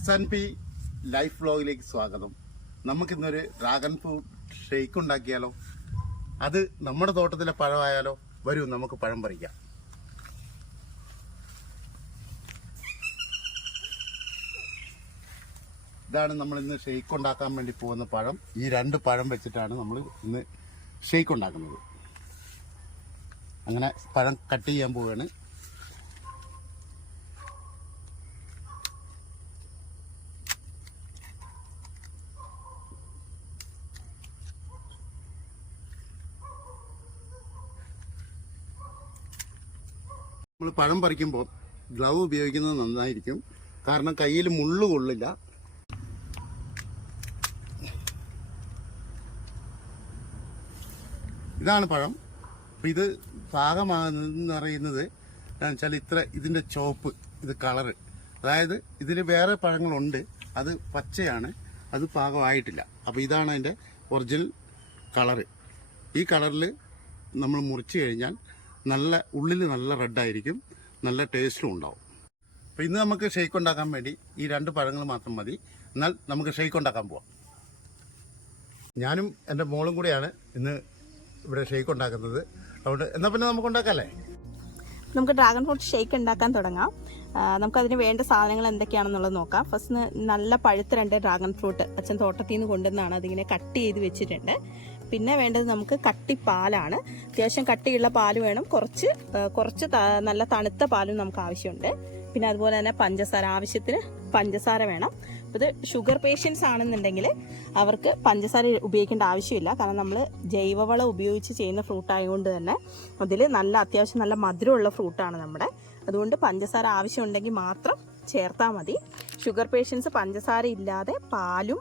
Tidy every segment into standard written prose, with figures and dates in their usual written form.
SNP life വ്ലോഗിലേക്ക് സ്വാഗതം. നമുക്കിന്നൊരു dragon fruit shake ഉണ്ടാക്കിയാലോ? അത് നമ്മുടെ തോട്ടത്തിലെ പഴമായാലോ? വരൂ, നമുക്ക് പഴം പറിക്കാം. ഇതാണ് നമ്മൾ ഇന്ന് ഷെയ്ക്ക് ഉണ്ടാക്കാൻ വേണ്ടി പോകുന്ന പഴം. ഈ 2 പഴം വെച്ചിട്ടാണ് നമ്മൾ ഇന്ന് ഷെയ്ക്ക് ഉണ്ടാക്കുന്നത്. അങ്ങനെ പഴം കട്ട് ചെയ്യാൻ പോവുകയാണ്. നമ്മൾ പഴം പറിക്കുമ്പോൾ ഗ്ലൗ ഉപയോഗിക്കുന്നത് നന്നായിരിക്കും, കാരണം കയ്യിൽ മുള്ളു കൊള്ളില്ല. ഇതാണ് പഴം. അപ്പം ഇത് പാകമാകുന്നതെന്ന് പറയുന്നത് എന്താണെന്ന് വെച്ചാൽ ഇതിൻ്റെ ചോപ്പ്, ഇത് കളറ്, അതായത് ഇതിൽ വേറെ പഴങ്ങളുണ്ട്, അത് പച്ചയാണ്, അത് പാകമായിട്ടില്ല. അപ്പോൾ ഇതാണ് അതിൻ്റെ ഒറിജിനൽ കളറ്. ഈ കളറിൽ നമ്മൾ മുറിച്ച് കഴിഞ്ഞാൽ ഉള്ളിൽ നല്ല റെഡായിരിക്കും, നല്ല ടേസ്റ്റും ഉണ്ടാവും. അപ്പോൾ ഇന്ന് നമുക്ക് ഷെയ്ക്ക് ഉണ്ടാക്കാൻ വേണ്ടി ഈ 2 പഴങ്ങൾ മാത്രം മതി. എന്നാൽ നമുക്ക് ഷെയ്ക്ക് ഉണ്ടാക്കാൻ പോവാം. ഞാനും എൻ്റെ മോളും കൂടിയാണ് ഇന്ന് ഇവിടെ ഷെയ്ക്ക് ഉണ്ടാക്കുന്നത്. അതുകൊണ്ട് എന്നാൽ പിന്നെ നമുക്ക് ഉണ്ടാക്കാമല്ലേ? നമുക്ക് ഡ്രാഗൺ ഫ്രൂട്ട് ഷെയ്ക്ക് ഉണ്ടാക്കാൻ തുടങ്ങാം. നമുക്കതിന് വേണ്ട സാധനങ്ങൾ എന്തൊക്കെയാണെന്നുള്ളത് നോക്കാം. ഫസ്റ്റ് നല്ല പഴുത്ത 2 ഡ്രാഗൺ ഫ്രൂട്ട് അച്ഛൻ തോട്ടത്തിൽ നിന്ന് കൊണ്ടുവന്നാണ്, അതിങ്ങനെ കട്ട് ചെയ്ത് വെച്ചിട്ടുണ്ട്. പിന്നെ വേണ്ടത് നമുക്ക് കട്ടിപ്പാലാണ്. അത്യാവശ്യം കട്ടിയുള്ള പാല് വേണം, കുറച്ച് നല്ല തണുത്ത പാലും നമുക്ക് ആവശ്യമുണ്ട്. പിന്നെ അതുപോലെ തന്നെ പഞ്ചസാര, ആവശ്യത്തിന് പഞ്ചസാര വേണം. ഇത് ഷുഗർ പേഷ്യൻസ് ആണെന്നുണ്ടെങ്കിൽ അവർക്ക് പഞ്ചസാര ഉപയോഗിക്കേണ്ട ആവശ്യമില്ല, കാരണം നമ്മൾ ജൈവവളം ഉപയോഗിച്ച് ചെയ്യുന്ന ഫ്രൂട്ട് ആയതുകൊണ്ട് തന്നെ അതിൽ അത്യാവശ്യം നല്ല മധുരമുള്ള ഫ്രൂട്ടാണ് നമ്മുടെ. അതുകൊണ്ട് പഞ്ചസാര ആവശ്യമുണ്ടെങ്കിൽ മാത്രം ചേർത്താൽ മതി. ഷുഗർ പേഷ്യൻസ് പഞ്ചസാര ഇല്ലാതെ പാലും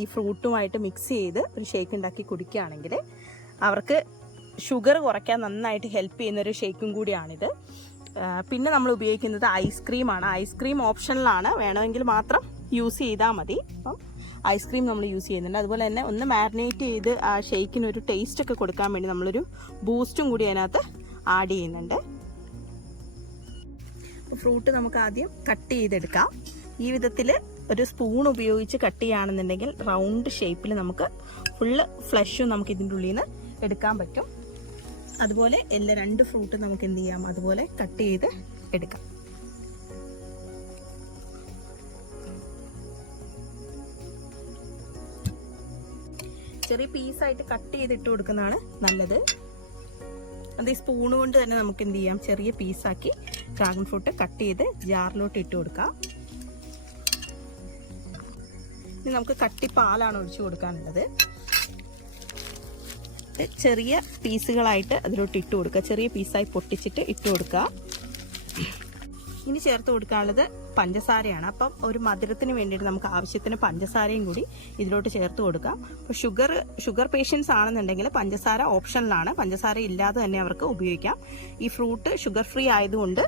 ഈ ഫ്രൂട്ടുമായിട്ട് മിക്സ് ചെയ്ത് ഒരു ഷേക്ക് ഉണ്ടാക്കി കുടിക്കുകയാണെങ്കിൽ അവർക്ക് ഷുഗർ കുറയ്ക്കാൻ നന്നായിട്ട് ഹെൽപ്പ് ചെയ്യുന്നൊരു ഷേക്കും കൂടിയാണിത്. പിന്നെ നമ്മൾ ഉപയോഗിക്കുന്നത് ഐസ്ക്രീമാണ്. ഐസ്ക്രീം ഓപ്ഷനിലാണ്, വേണമെങ്കിൽ മാത്രം യൂസ് ചെയ്താൽ മതി. അപ്പം ഐസ്ക്രീം നമ്മൾ യൂസ് ചെയ്യുന്നുണ്ട്. അതുപോലെ തന്നെ ഒന്ന് മാരിനേറ്റ് ചെയ്ത് ആ ഷേക്കിനൊരു ടേസ്റ്റ് ഒക്കെ കൊടുക്കാൻ വേണ്ടി നമ്മളൊരു ബൂസ്റ്റും കൂടി അതിനകത്ത് ആഡ് ചെയ്യുന്നുണ്ട്. ഫ്രൂട്ട് നമുക്ക് ആദ്യം കട്ട് ചെയ്തെടുക്കാം. ഈ വിധത്തിൽ ഒരു സ്പൂൺ ഉപയോഗിച്ച് കട്ട് ചെയ്യുകയാണെന്നുണ്ടെങ്കിൽ റൗണ്ട് ഷേപ്പിൽ നമുക്ക് ഫുള്ള് ഫ്ലഷും നമുക്ക് ഇതിൻ്റെ ഉള്ളിൽ നിന്ന് എടുക്കാൻ പറ്റും. അതുപോലെ എല്ലാ 2 ഫ്രൂട്ട് നമുക്ക് എന്ത് ചെയ്യാം, അതുപോലെ കട്ട് ചെയ്ത് എടുക്കാം. ചെറിയ പീസായിട്ട് കട്ട് ചെയ്തിട്ട് കൊടുക്കുന്നതാണ് നല്ലത്. അത് ഈ സ്പൂണ് കൊണ്ട് തന്നെ നമുക്ക് എന്ത് ചെയ്യാം, ചെറിയ പീസാക്കി ഡ്രാഗൺ ഫ്രൂട്ട് കട്ട് ചെയ്ത് ജാറിലോട്ട് ഇട്ട് കൊടുക്കാം. ഇനി നമുക്ക് കട്ടിപ്പാലാണ് ഒഴിച്ചു കൊടുക്കാനുള്ളത്. ചെറിയ പീസുകളായിട്ട് അതിലോട്ട് ഇട്ട് കൊടുക്കുക, ചെറിയ പീസായി പൊട്ടിച്ചിട്ട് ഇട്ട് കൊടുക്കുക. ഇനി ചേർത്ത് കൊടുക്കാനുള്ളത് പഞ്ചസാരയാണ്. അപ്പം ഒരു മധുരത്തിന് വേണ്ടിയിട്ട് നമുക്ക് ആവശ്യത്തിന് പഞ്ചസാരയും കൂടി ഇതിലോട്ട് ചേർത്ത് കൊടുക്കാം. അപ്പോൾ ഷുഗർ പേഷ്യൻസ് ആണെന്നുണ്ടെങ്കിൽ പഞ്ചസാര ഓപ്ഷനിലാണ്, പഞ്ചസാര ഇല്ലാതെ തന്നെ അവർക്ക് ഉപയോഗിക്കാം. ഈ ഫ്രൂട്ട് ഷുഗർ ഫ്രീ ആയതുകൊണ്ട്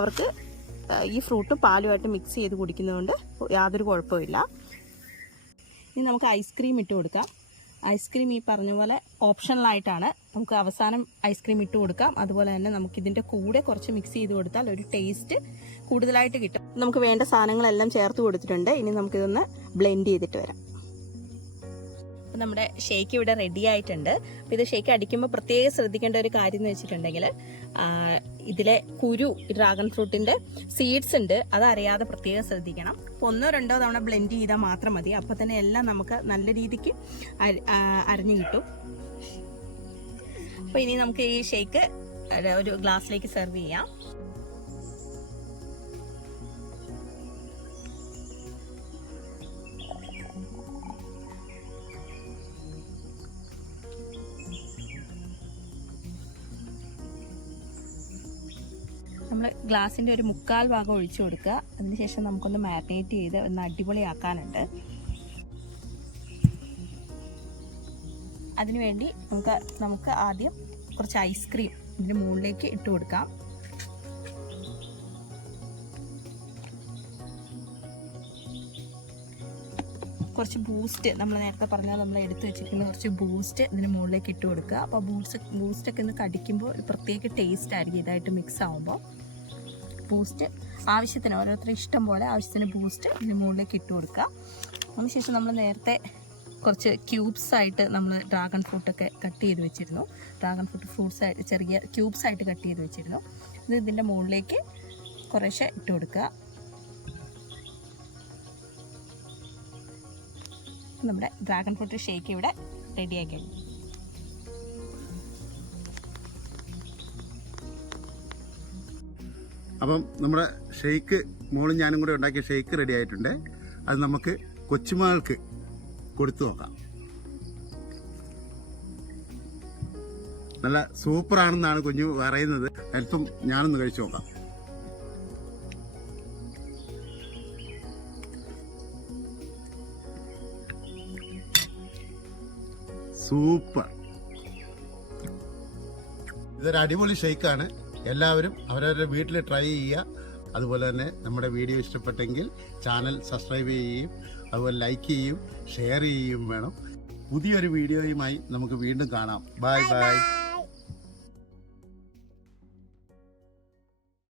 അവർക്ക് ഈ ഫ്രൂട്ട് പാലുമായിട്ട് മിക്സ് ചെയ്ത് കുടിക്കുന്നതുകൊണ്ട് യാതൊരു കുഴപ്പമില്ല. ഇനി നമുക്ക് ഐസ്ക്രീം ഇട്ട് കൊടുക്കാം. ഐസ്ക്രീം ഈ പറഞ്ഞ പോലെ ഓപ്ഷണലായിട്ടാണ്, നമുക്ക് അവസാനം ഐസ്ക്രീം ഇട്ട് കൊടുക്കാം. അതുപോലെ തന്നെ നമുക്ക് ഇതിൻ്റെ കൂടെ കുറച്ച് മിക്സ് ചെയ്ത് കൊടുത്താൽ ഒരു ടേസ്റ്റ് കൂടുതലായിട്ട് കിട്ടും. നമുക്ക് വേണ്ട സാധനങ്ങളെല്ലാം ചേർത്ത് കൊടുത്തിട്ടുണ്ട്. ഇനി നമുക്കിതൊന്ന് ബ്ലെൻഡ് ചെയ്തിട്ട് വരാം. അപ്പോൾ നമ്മുടെ ഷേക്ക് ഇവിടെ റെഡി ആയിട്ടുണ്ട്. അപ്പോൾ ഇത് ഷേക്ക് അടിക്കുമ്പോൾ പ്രത്യേകം ശ്രദ്ധിക്കേണ്ട ഒരു കാര്യം എന്ന് വെച്ചിട്ടുണ്ടെങ്കിൽ ഇതിലെ ഡ്രാഗൺ ഫ്രൂട്ടിൻ്റെ സീഡ്സ് ഉണ്ട്, അതറിയാതെ പ്രത്യേകം ശ്രദ്ധിക്കണം. അപ്പോൾ 1-2 തവണ ബ്ലെൻഡ് ചെയ്താൽ മാത്രം മതി. അപ്പോൾ തന്നെ എല്ലാം നമുക്ക് നല്ല രീതിക്ക് അരിഞ്ഞു കിട്ടും. അപ്പോൾ ഇനി നമുക്ക് ഈ ഷേക്ക് ഒരു ഗ്ലാസ്സിലേക്ക് സെർവ് ചെയ്യാം. നമ്മൾ ഗ്ലാസിൻ്റെ ഒരു 1/4 ഭാഗം ഒഴിച്ചു കൊടുക്കുക. അതിനുശേഷം നമുക്കൊന്ന് മാരിനേറ്റ് ചെയ്ത് ഒന്ന് അടിപൊളിയാക്കാനുണ്ട്. അതിനുവേണ്ടി നമുക്ക് ആദ്യം കുറച്ച് ഐസ്ക്രീം ഇതിൻ്റെ മുകളിലേക്ക് ഇട്ട് കൊടുക്കാം. കുറച്ച് ബൂസ്റ്റ്, നമ്മൾ നേരത്തെ പറഞ്ഞാൽ നമ്മൾ എടുത്ത് വെച്ചിരിക്കുന്ന കുറച്ച് ബൂസ്റ്റ് ഇതിന് മുകളിലേക്ക് ഇട്ട് കൊടുക്കുക. അപ്പോൾ ബൂസ്റ്റൊക്കെ ഒന്ന് കടിക്കുമ്പോൾ ഒരു പ്രത്യേക ടേസ്റ്റ് ആയിരിക്കും ഇതായിട്ട് മിക്സ് ആകുമ്പോൾ. ബൂസ്റ്റ് ആവശ്യത്തിന് ഓരോരുത്തർ ഇഷ്ടം പോലെ ആവശ്യത്തിന് ബൂസ്റ്റ് ഇതിന് മുകളിലേക്ക് ഇട്ട് കൊടുക്കുക. അതിനുശേഷം നമ്മൾ നേരത്തെ കുറച്ച് ക്യൂബ്സ് ആയിട്ട് നമ്മൾ ഡ്രാഗൺ ഫ്രൂട്ടൊക്കെ കട്ട് ചെയ്ത് വെച്ചിരുന്നു. ഡ്രാഗൺ ഫ്രൂട്ട് ഫ്രൂട്ട്സ് ആയിട്ട് ചെറിയ ക്യൂബ്സ് ആയിട്ട് കട്ട് ചെയ്ത് വെച്ചിരുന്നു. ഇത് ഇതിൻ്റെ മുകളിലേക്ക് കുറേശ്ശെ ഇട്ട് കൊടുക്കുക. നമ്മുടെ ഡ്രാഗൺ ഫ്രൂട്ട് ഷേക്ക് ഇവിടെ റെഡിയായി കഴിഞ്ഞു. അപ്പം നമ്മുടെ ഷേക്ക് മോളും ഞാനും കൂടെ ഉണ്ടാക്കിയ ഷേക്ക് റെഡി ആയിട്ടുണ്ട്. അത് നമുക്ക് കൊച്ചുമകൾക്ക് കൊടുത്തു നോക്കാം. നല്ല സൂപ്പറാണെന്നാണ് കുഞ്ഞു പറയുന്നത്. അല്പം ഞാനൊന്ന് കഴിച്ചു നോക്കാം. സൂപ്പർ. ഇതൊരു അടിപൊളി ഷേക്കാണ്. എല്ലാവരും അവരവരുടെ വീട്ടിൽ ട്രൈ ചെയ്യുക. അതുപോലെ തന്നെ നമ്മുടെ വീഡിയോ ഇഷ്ടപ്പെട്ടെങ്കിൽ ചാനൽ സബ്സ്ക്രൈബ് ചെയ്യുകയും അതുപോലെ ലൈക്ക് ചെയ്യുകയും ഷെയർ ചെയ്യുകയും വേണം. പുതിയൊരു വീഡിയോയുമായി നമുക്ക് വീണ്ടും കാണാം. Bye bye.